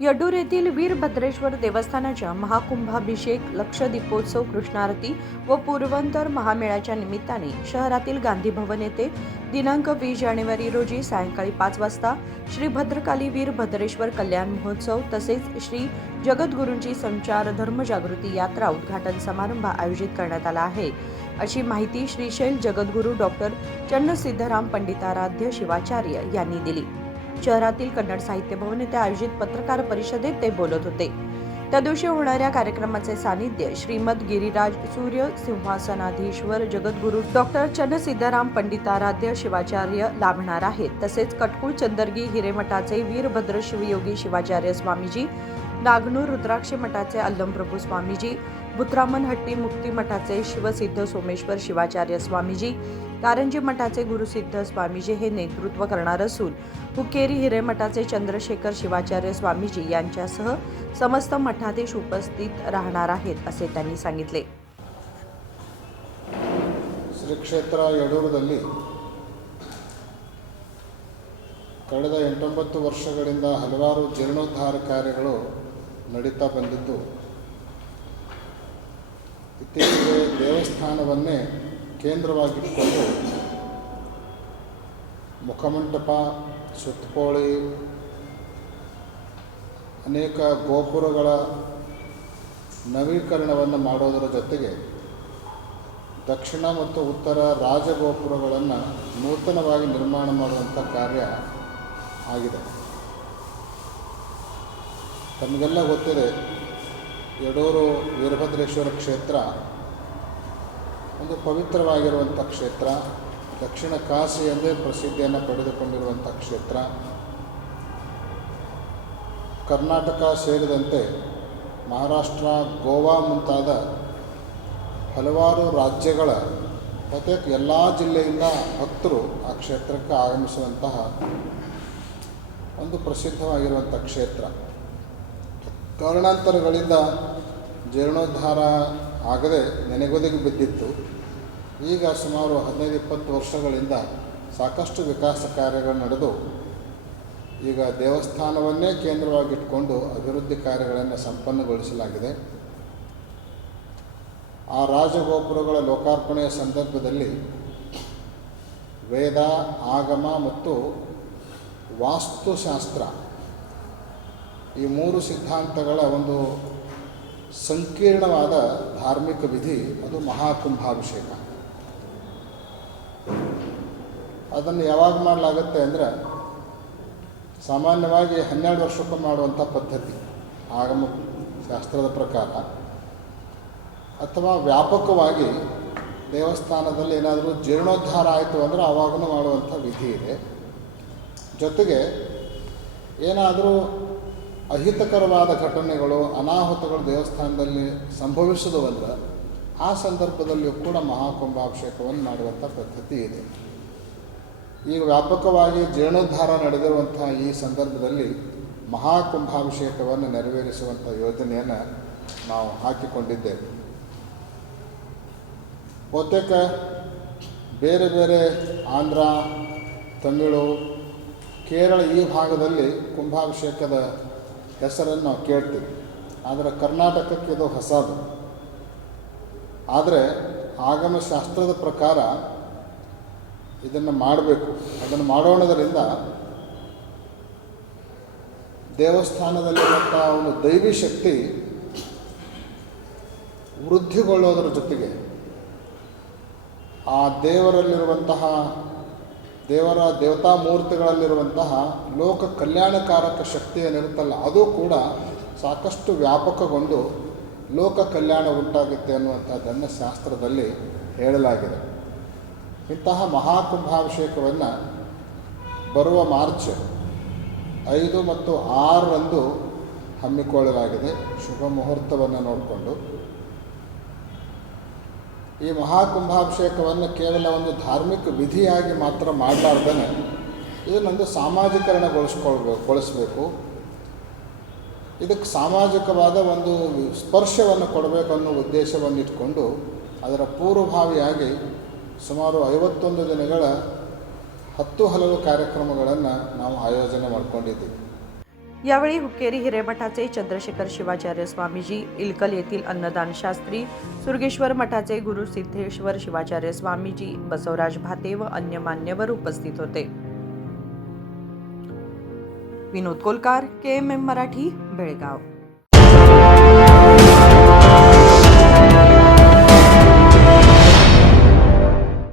यड्डूर येथील वीरभद्रेश्वर देवस्थानाच्या महाकुंभाभिषेक, लक्षदीपोत्सव, कृष्णारती व पूर्वंतर महामेळ्याच्या निमित्ताने शहरातील गांधी भवन येथे दिनांक 20 जानेवारी रोजी सायंकाळी 5 वाजता श्री भद्रकाली वीरभद्रेश्वर कल्याण महोत्सव तसेच श्री जगद्गुरूंची संचार धर्मजागृती यात्रा उद्घाटन समारंभ आयोजित करण्यात आला आहे, अशी माहिती श्रीशैल जगद्गुरू डॉक्टर चन्नसिद्धराम पंडिताराध्य शिवाचार्य यांनी दिली। शहरातील कन्नड साहित्य भवन येथे आयोजित पत्रकार परिषदेत ते बोलत होते। त्या दिवशी होणाऱ्या कार्यक्रमाचे सानिध्य श्रीमद गिरिराज सूर्य सिंहासनाधीश्वर जगद्गुरू डॉक्टर चन्नसिद्धराम पंडिताराध्य शिवाचार्य लाभणार आहेत। तसेच कटकुळ चंदरगी हिरेमठाचे वीरभद्र शिवयोगी शिवाचार्य स्वामीजी, नागनूर रुद्राक्षी मठाचे अल्लमप्रभू स्वामीजी, भुत्रामनहट्टी मुक्ती मठाचे शिवसिद्ध सोमेश्वर शिवाचार्य स्वामीजी, कारंजी मठाचे गुरुसिद्ध स्वामीजी हे नेतृत्व करणार असून हुकेरी हिरेमठाचे चंद्रशेखर शिवाचार्य स्वामीजी यांच्यासह समस्त मठाधीश उपस्थित राहणार आहेत, असे त्यांनी सांगितले। ಶ್ರೀ ಕ್ಷೇತ್ರ ಯಡೂರದಲ್ಲಿ ಕಳೆದ 8-9 ವರ್ಷಗಳಿಂದ ಹಲವಾರು ಜೀರ್ಣೋದ್ಧಾರ ಕಾರ್ಯಗಳು ನಡೀತಾ ಬಂದಿದ್ದು, ಇತ್ತೀಚೆಗೆ ದೇವಸ್ಥಾನವನ್ನೇ ಕೇಂದ್ರವಾಗಿಟ್ಟುಕೊಂಡು ಮುಖಮಂಟಪ, ಸುತ್ತೋಳಿ, ಅನೇಕ ಗೋಪುರಗಳ ನವೀಕರಣವನ್ನು ಮಾಡೋದರ ಜೊತೆಗೆ ದಕ್ಷಿಣ ಮತ್ತು ಉತ್ತರ ರಾಜಗೋಪುರಗಳನ್ನು ನೂತನವಾಗಿ ನಿರ್ಮಾಣ ಮಾಡುವಂಥ ಕಾರ್ಯ ಆಗಿದೆ। ತಮಗೆಲ್ಲ ಗೊತ್ತಿದೆ, ಯಡೂರು ವೀರಭದ್ರೇಶ್ವರ ಕ್ಷೇತ್ರ ಒಂದು ಪವಿತ್ರವಾಗಿರುವಂಥ ಕ್ಷೇತ್ರ, ದಕ್ಷಿಣ ಕಾಶಿ ಎಂದೇ ಪ್ರಸಿದ್ಧಿಯನ್ನು ಪಡೆದುಕೊಂಡಿರುವಂಥ ಕ್ಷೇತ್ರ। ಕರ್ನಾಟಕ ಸೇರಿದಂತೆ ಮಹಾರಾಷ್ಟ್ರ, ಗೋವಾ ಮುಂತಾದ ಹಲವಾರು ರಾಜ್ಯಗಳ ಮತ್ತು ಎಲ್ಲ ಜಿಲ್ಲೆಯಿಂದ ಭಕ್ತರು ಆ ಕ್ಷೇತ್ರಕ್ಕೆ ಆಗಮಿಸುವಂತಹ ಒಂದು ಪ್ರಸಿದ್ಧವಾಗಿರುವಂಥ ಕ್ಷೇತ್ರ। ಕಾರಣಾಂತರಗಳಿಂದ ಜೀರ್ಣೋದ್ಧಾರ ಆಗದೆ ನೆನೆಗುದಿಗೆ ಬಿದ್ದಿತ್ತು। ಈಗ ಸುಮಾರು 15-20 ವರ್ಷಗಳಿಂದ ಸಾಕಷ್ಟು ವಿಕಾಸ ಕಾರ್ಯಗಳು ನಡೆದು ಈಗ ದೇವಸ್ಥಾನವನ್ನೇ ಕೇಂದ್ರವಾಗಿಟ್ಟುಕೊಂಡು ಅಭಿವೃದ್ಧಿ ಕಾರ್ಯಗಳನ್ನು ಸಂಪನ್ನಗೊಳಿಸಲಾಗಿದೆ। ಆ ರಾಜಗೋಪುರಗಳ ಲೋಕಾರ್ಪಣೆಯ ಸಂದರ್ಭದಲ್ಲಿ ವೇದ, ಆಗಮ ಮತ್ತು ವಾಸ್ತುಶಾಸ್ತ್ರ ಈ 3 ಸಿದ್ಧಾಂತಗಳ ಒಂದು ಸಂಕೀರ್ಣವಾದ ಧಾರ್ಮಿಕ ವಿಧಿ ಅದು ಮಹಾಕುಂಭಾಭಿಷೇಕ। ಅದನ್ನು ಯಾವಾಗ ಮಾಡಲಾಗುತ್ತೆ ಅಂದರೆ, ಸಾಮಾನ್ಯವಾಗಿ 12 ವರ್ಷಕ್ಕೂ ಮಾಡುವಂಥ ಪದ್ಧತಿ ಆಗಮ ಶಾಸ್ತ್ರದ ಪ್ರಕಾರ, ಅಥವಾ ವ್ಯಾಪಕವಾಗಿ ದೇವಸ್ಥಾನದಲ್ಲಿ ಏನಾದರೂ ಜೀರ್ಣೋದ್ಧಾರ ಆಯಿತು ಅಂದರೆ ಆವಾಗಲೂ ಮಾಡುವಂಥ ವಿಧಿ ಇದೆ। ಜೊತೆಗೆ ಏನಾದರೂ ಅಹಿತಕರವಾದ ಘಟನೆಗಳು, ಅನಾಹುತಗಳು ದೇವಸ್ಥಾನದಲ್ಲಿ ಸಂಭವಿಸೋದು ಅಂದರೆ ಆ ಸಂದರ್ಭದಲ್ಲಿಯೂ ಕೂಡ ಮಹಾಕುಂಭಾಭಿಷೇಕವನ್ನು ಮಾಡುವಂಥ ಪದ್ಧತಿ ಇದೆ। ಈಗ ವ್ಯಾಪಕವಾಗಿ ಜೀರ್ಣೋದ್ಧಾರ ನಡೆದಿರುವಂಥ ಈ ಸಂದರ್ಭದಲ್ಲಿ ಮಹಾಕುಂಭಾಭಿಷೇಕವನ್ನು ನೆರವೇರಿಸುವಂಥ ಯೋಜನೆಯನ್ನು ನಾವು ಹಾಕಿಕೊಂಡಿದ್ದೇವೆ। ಬಹುತೇಕ ಬೇರೆ ಬೇರೆ ಆಂಧ್ರ, ತಮಿಳು, ಕೇರಳ ಈ ಭಾಗದಲ್ಲಿ ಕುಂಭಾಭಿಷೇಕದ ಹೆಸರನ್ನು ನಾವು ಕೇಳ್ತೀವಿ, ಆದರೆ ಕರ್ನಾಟಕಕ್ಕೆ ಇದು ಹೊಸದು। ಆದರೆ ಆಗಮಶಾಸ್ತ್ರದ ಪ್ರಕಾರ ಇದನ್ನು ಮಾಡಬೇಕು, ಅದನ್ನು ಮಾಡೋಣದರಿಂದ ದೇವಸ್ಥಾನದಲ್ಲಿರುವಂಥ ಒಂದು ದೈವಿ ಶಕ್ತಿ ವೃದ್ಧಿಗೊಳ್ಳೋದರ ಜೊತೆಗೆ ಆ ದೇವರಲ್ಲಿರುವಂತಹ ದೇವತಾ ಮೂರ್ತಿಗಳಲ್ಲಿರುವಂತಹ ಲೋಕ ಕಲ್ಯಾಣಕಾರಕ ಶಕ್ತಿ ಏನಿರುತ್ತಲ್ಲ ಅದು ಕೂಡ ಸಾಕಷ್ಟು ವ್ಯಾಪಕಗೊಂಡು ಲೋಕ ಕಲ್ಯಾಣ ಉಂಟಾಗುತ್ತೆ ಅನ್ನುವಂಥದ್ದನ್ನು ಶಾಸ್ತ್ರದಲ್ಲಿ ಹೇಳಲಾಗಿದೆ। ಇಂತಹ ಮಹಾಕುಂಭಾಭಿಷೇಕವನ್ನು ಬರುವ ಮಾರ್ಚ್ 5 ಮತ್ತು 6ರಂದು ಹಮ್ಮಿಕೊಳ್ಳಲಾಗಿದೆ, ಶುಭ ಮುಹೂರ್ತವನ್ನು ನೋಡಿಕೊಂಡು। ಈ ಮಹಾಕುಂಭಾಭಿಷೇಕವನ್ನು ಕೇವಲ ಒಂದು ಧಾರ್ಮಿಕ ವಿಧಿಯಾಗಿ ಮಾತ್ರ ಮಾಡಲಾರ್ದೇ ಇದನ್ನೊಂದು ಸಾಮಾಜಿಕರಣಗೊಳಿಸಬೇಕು, ಇದಕ್ಕೆ ಸಾಮಾಜಿಕವಾದ ಒಂದು ಸ್ಪರ್ಶವನ್ನು ಕೊಡಬೇಕು ಅನ್ನೋ ಉದ್ದೇಶವನ್ನು ಇಟ್ಕೊಂಡು ಅದರ ಪೂರ್ವಭಾವಿಯಾಗಿ ಸುಮಾರು 51 ದಿನಗಳ 10 ಹಲವು ಕಾರ್ಯಕ್ರಮಗಳನ್ನು ನಾವು ಆಯೋಜನೆ ಮಾಡಿಕೊಂಡಿದ್ದೀವಿ। यावेळी हुक्केरी हिरेमठाचे चंद्रशेखर शिवाचार्य स्वामीजी, इलकल येथील अन्नदान शास्त्री, सुरगेश्वर मठाचे गुरु सिद्धेश्वर शिवाचार्य स्वामीजी, बसवराज भाते व अन्य मान्यवर उपस्थित होते. विनोद कोलकार, KMM मराठी, बेळगाव.